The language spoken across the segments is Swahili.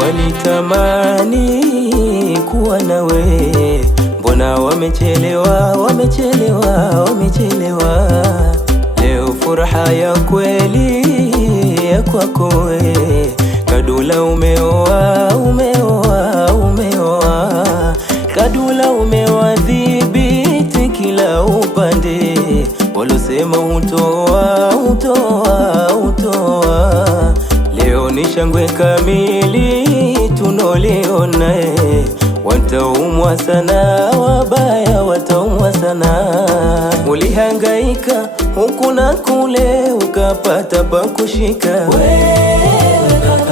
walitamani kuwa nawe, mbona wamechelewa? Leo furaha ya kweli ya kwako we, Kadula umeoa, Kadula umewadhibiti kila upande, walosema utoa. Leo ni shangwe kamili tunoliona, wataumwa sana, wabaya wataumwa sana. Ulihangaika huku na kule, ukapata pa kushika wewe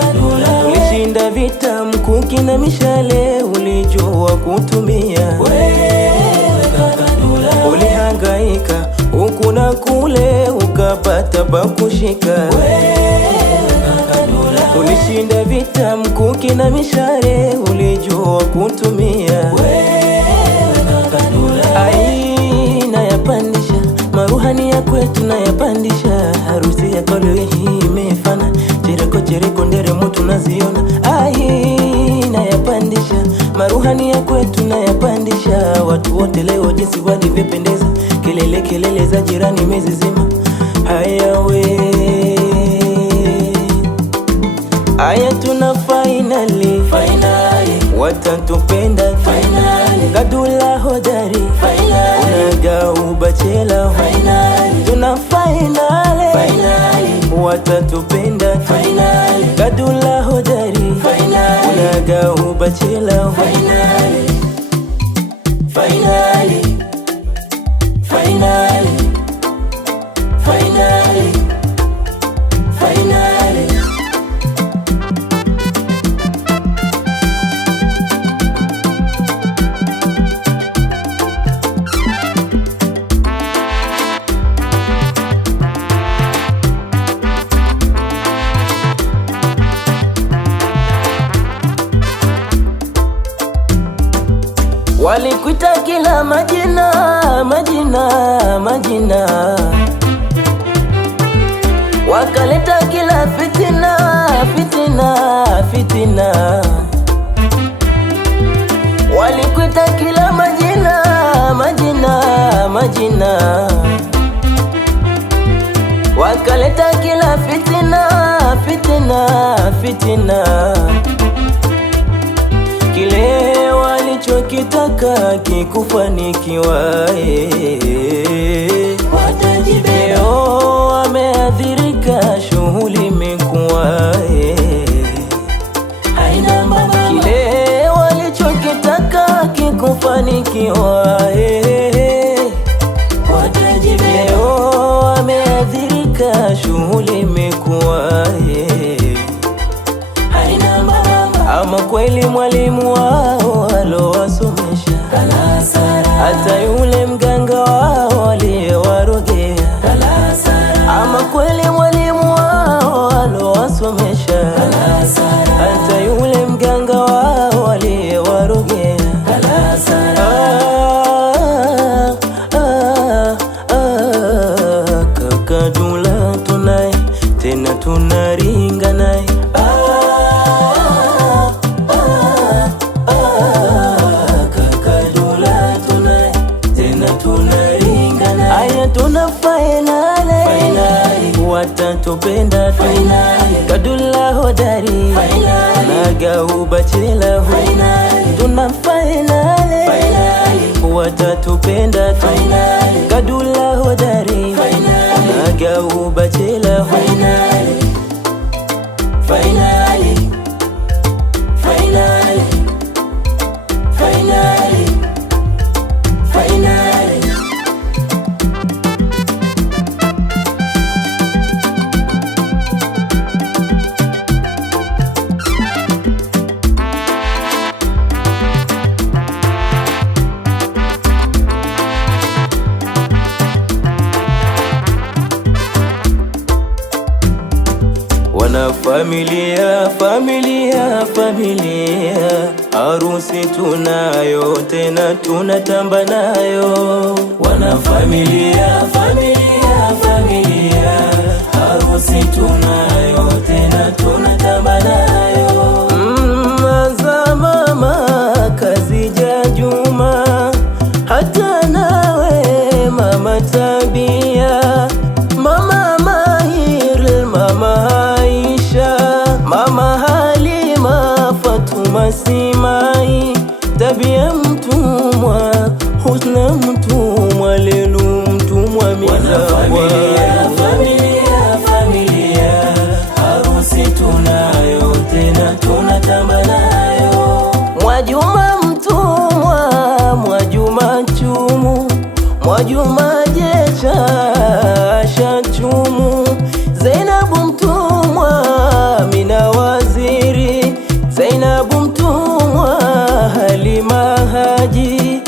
Kadula. Ulishinda vita, mkuki na mishale, ulijua kutumia wewe Kadula. Ulihangaika huku na kule, ukapata pa kushika wewe Kadula. Ulishinda vita, mkuki na mishale, ulijua kutumia wewe Kadula. Aina yapandisha maruhani ya kwetu na yapandisha, harusi ya Kalue hii imefana, chereko ndere mutu naziona. Aina yapandisha maruhani ya kwetu na yapandisha, watu wote leo jinsi walivyopendeza, kelele za jirani mezizima. Haya tuna finally, watatupenda finally. Kadula hodari finally, unaga ubachela finally. Tuna finally, watatupenda finally. Kadula hodari finally, unaga ubachela finally. Walikuita kila majina, wakaleta kila fitina. Walikuita kila majina, wakaleta kila fitina. Kile walichokitaka kikufanikiwa, leo wameadhirika, shughuli imekuwa. Kile walichokitaka kikufanikiwa, leo wameadhirika, shughuli imekuwa. Ama kweli mwalimu wao alowasomesha, hata yule mganga wao aliyewarogea. Ama kweli mwalimu wao alowasomesha, hata yule mganga wao aliyewarogea. Kadula tunaye tena tunaringa naye. Tuna finally, watatupenda finally. Kadula hodari naga ubachela finally. Tuna finally, watatupenda finally. Kadula hodari naga ubachela finally. Wana familia, harusi tunayo tena tunatamba nayo. Wana familia, harusi tunayo tena tunatamba nayo. nawe mama Tabia, mama Mahir, mama Aisha, mama Halima, Fatuma Simai, Tabia mtumwa, Husna mtumwa, Lelu mtumwa, Mizabwa. Familia, harusi tunayo tena tunatamba nayo. Mwajuma mtumwa, Mwajuma chumu, Mwajuma jecha Asha chumu, Zainabu mtumwa, Amina waziri, Zainabu mtumwa, Halima Haji,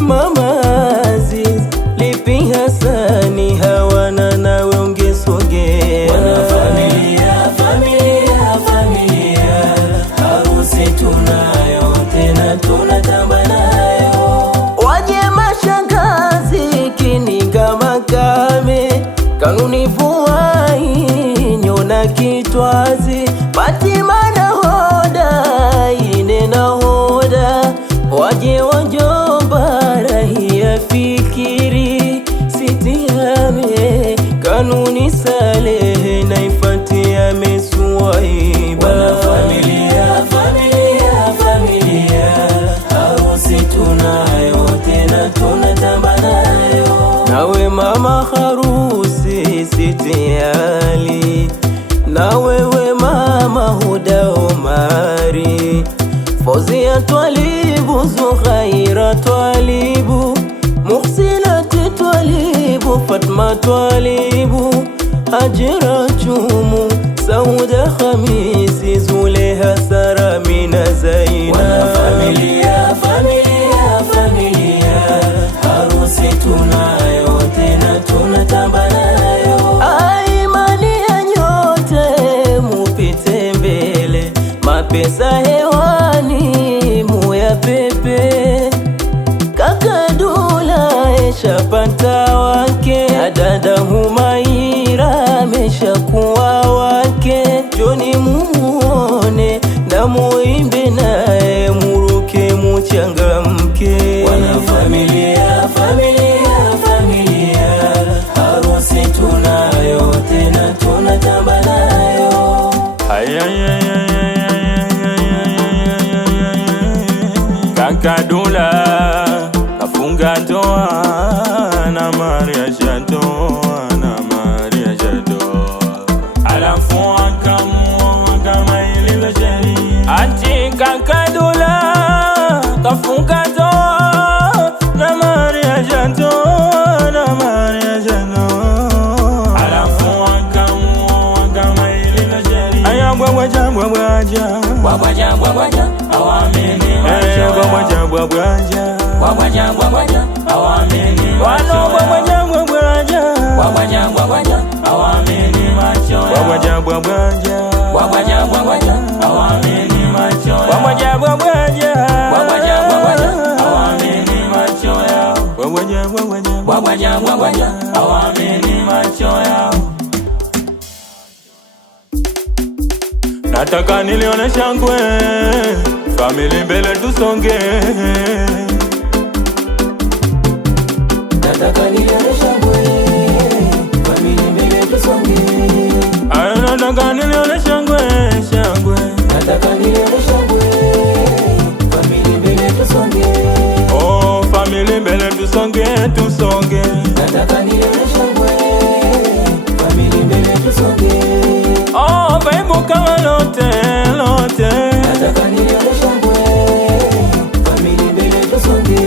mama Aziz, Lipi Hasani, Hawana nawe ungesogea. Familia, harusi tunayo tena tunatamba nayo. Waje mashangazi Kininga Makame, Kanuni Vuai, Nyona Kitwazi, Fatima na Hoda, Ine na Hoda. Waje wajomba Rahia Fikiri, Siti Ame, Kanuni Salehe na Ifati Ame Suwaiba. Familia, harusi tunayo tena tunatamba nayo. Nawe mama harusi Siti Ali, na wewe mama Huda Omari, Fauzia Twalibu, Zughaira Twalibu, Muhsinati Twalibu, Fatma Twalibu, Hajira chumu, Sauda Khamisi, Zuleha Sara, Mina Zaina. Familia, harusi tunayo tena tunatamba nayo. Imani ya nyote mupite mbele, mapesa hewani muya pepe. Kaka Dula eshapata wake, na dada Humaira ameshakuwa wake. Joni mumuone na muimbe nae, muruke muchangamke. Familia, harusi tunayo tena tunatamba nayo. Kaka Dula kafunga ndoa na Maria Jado, alafu akamuoa kama ilivyo sheria. Ati Kaka Dula kafunga ndoa na Maria Jado, alafu akamuoa kama ilivyo sheria. Aya bwabwaja awamini macho. Bwabwaja awamini macho. Awamini macho. Bwabwaja awamini macho. Awamini macho yao. Bwabwaja awamini macho yao. Nataka nilione shangwe, family mbele tusonge. Nataka nilione shangwe, family mbele tusonge. Nataka nilione shangwe. Nataka nilione shangwe, family mbele tusonge. Oh, family mbele tusonge. Nataka nilione shangwe, family mbele tusonge. Oh, baibu kama lote. Nataka nilione shangwe, family mbele tusonge.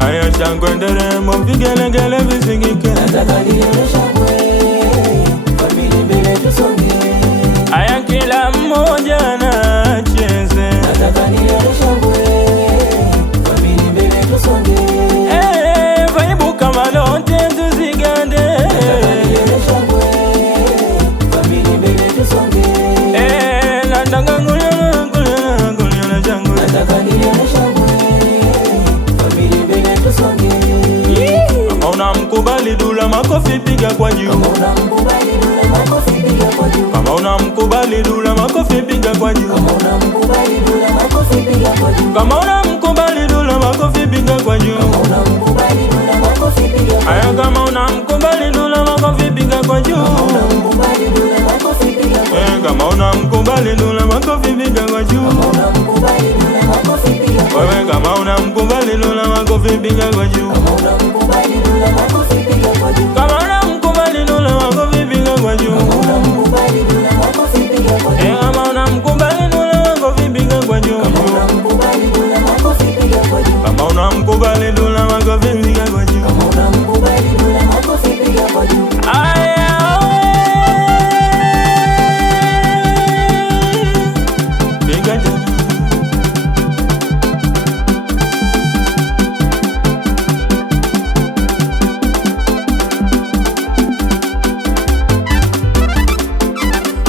Aya shangwe nderemo, vigelegele visingike. Nataka nilione shangwe, family mbele tusonge. Aya kila mmoja na cheze. Nataka nilione shangwe, family mbele tusonge. Baibu kama lote tuzigande. Nataka nilione shangwe, family mbele tusonge. Nataka nilione shangwe. Nataka nilione shangwe, family mbele tusonge. Kama unamkubali Dula, makofi piga kwa juu. Kama unamkubali Dula, makofi piga kwa juu. Kama unamkubali Dula, makofi piga kwa juu. Kama unamkubali Dula, makofi piga kwa juu. Kama unamkubali Dula, makofi piga kwa juu. Kama unamkubali makofi piga kwa juu. Kama unamkubali Dula makofi piga kwa juu. Kama unamkubali Dula makofi piga kwa juu. Kama unamkubali Dula makofi piga kwa juu. Kama unamkubali Dula makofi piga kwa juu. Kama unamkubali Dula makofi piga kwa juu. Kama unamkubali Dula makofi piga kwa juu. Kama unamkubali Dula makofi piga kwa juu. Piga juu.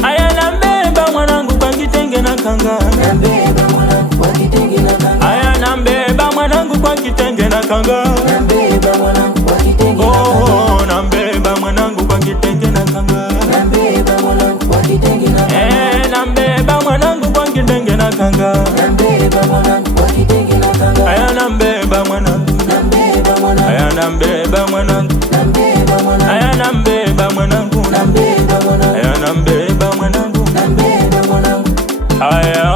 Aya nambeba mwanangu kwa kitenge na kanga. Nambeba mwanangu kwa kitenge na kanga. Aya nambeba mwanangu kwa kitenge na kanga. Nambeba mwanangu kwa kitenge na kanga. Oh, nambeba mwanangu kwa kitenge na kanga. Nambeba mwanangu kwa kitenge na kanga. Nambeba mwanangu kwa kitenge na kanga. Nambeba mwanangu kwa kitenge na kanga. Aya nambeba mwanangu. Nambeba mwanangu. Aya nambeba mwanangu. Nambeba mwanangu. Aya nambeba mwanangu. Nambeba mwanangu. Aya nambeba mwanangu. Nambeba mwanangu. Aya